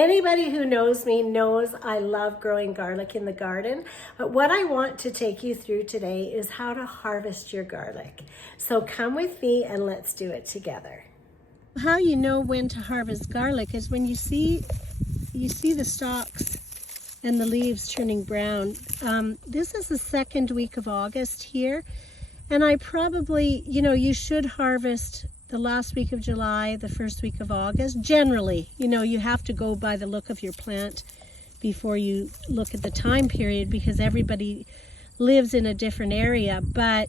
Anybody who knows me knows I love growing garlic in the garden, but what I want to take you through today is how to harvest your garlic. So come with me and let's do it together. How you know when to harvest garlic is when you see the stalks and the leaves turning brown. This is the second week of August here, and I probably, you should harvest the last week of July, the first week of August. Generally, you have to go by the look of your plant before you look at the time period, because everybody lives in a different area. But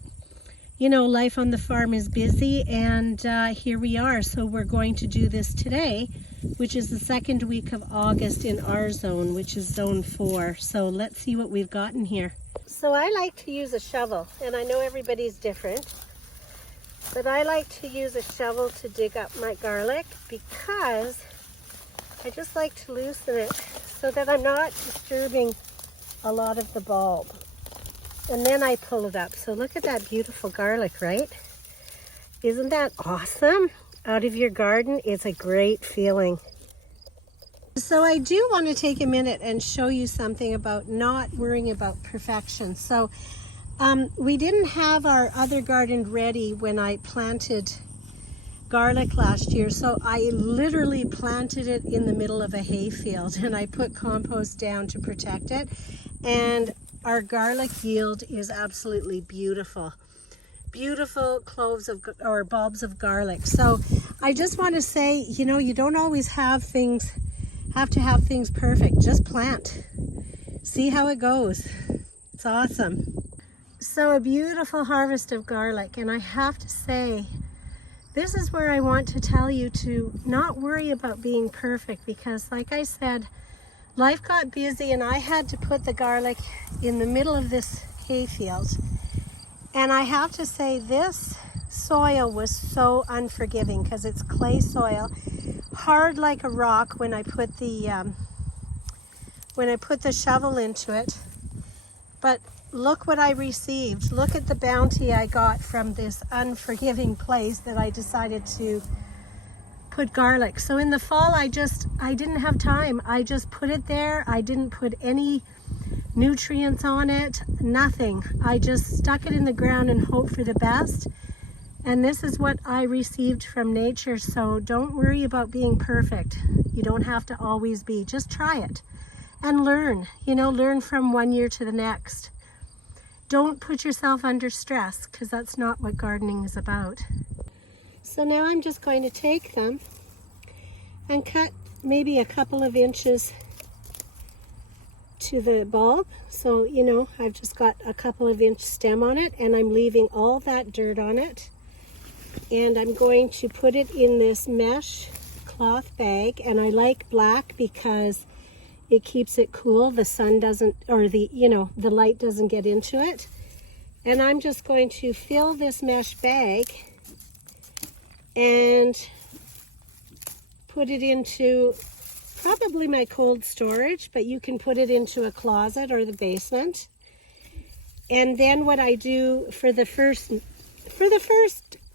life on the farm is busy, and here we are. So we're going to do this today, which is the second week of August in our zone, which is zone 4. So let's see what we've gotten here. So I like to use a shovel, and I know everybody's different, but I like to use a shovel to dig up my garlic because I just like to loosen it so that I'm not disturbing a lot of the bulb. And then I pull it up. So look at that beautiful garlic, right? Isn't that awesome? Out of your garden is a great feeling. So I do want to take a minute and show you something about not worrying about perfection. So we didn't have our other garden ready when I planted garlic last year, so I literally planted it in the middle of a hayfield, and I put compost down to protect it, and our garlic yield is absolutely beautiful. Beautiful cloves of, or bulbs of garlic. So I just want to say, you don't always have to have things perfect. Just plant. See how it goes. It's awesome. So a beautiful harvest of garlic, and I have to say, this is where I want to tell you to not worry about being perfect, because like I said, life got busy and I had to put the garlic in the middle of this hayfield. And I have to say, this soil was so unforgiving because it's clay soil, hard like a rock when I put the shovel into it. But look what I received. Look at the bounty I got from this unforgiving place that I decided to put garlic. So in the fall, I didn't have time. I just put it there. I didn't put any nutrients on it, nothing. I just stuck it in the ground and hoped for the best. And this is what I received from nature. So don't worry about being perfect. You don't have to always be. Just try it and learn, learn from one year to the next. Don't put yourself under stress, because that's not what gardening is about. So now I'm just going to take them and cut maybe a couple of inches to the bulb. So, I've just got a couple of inch stem on it, and I'm leaving all that dirt on it. And I'm going to put it in this mesh cloth bag, and I like black because it keeps it cool. The sun doesn't, or the light doesn't get into it. And I'm just going to fill this mesh bag and put it into probably my cold storage, but you can put it into a closet or the basement. And then what I do for the first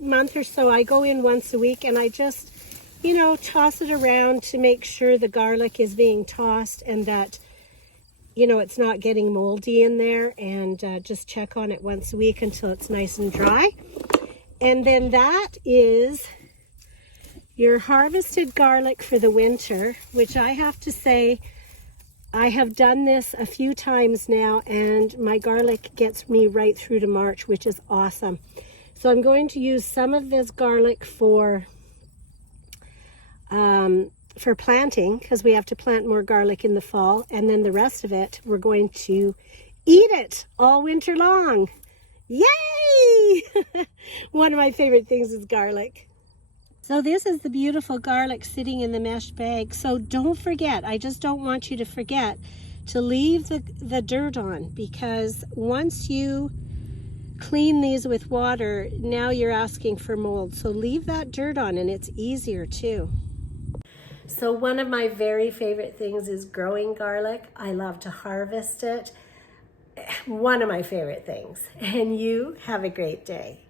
month or so, I go in once a week and I just toss it around to make sure the garlic is being tossed and that, it's not getting moldy in there, and just check on it once a week until it's nice and dry. And then that is your harvested garlic for the winter, which I have to say, I have done this a few times now, and my garlic gets me right through to March, which is awesome. So I'm going to use some of this garlic for planting, because we have to plant more garlic in the fall, and then the rest of it we're going to eat it all winter long. Yay! One of my favorite things is garlic. So this is the beautiful garlic sitting in the mesh bag. So don't forget, I just don't want you to forget to leave the dirt on, because once you clean these with water, now you're asking for mold. So leave that dirt on, and it's easier too. So one of my very favorite things is growing garlic. I love to harvest it. One of my favorite things. And you have a great day.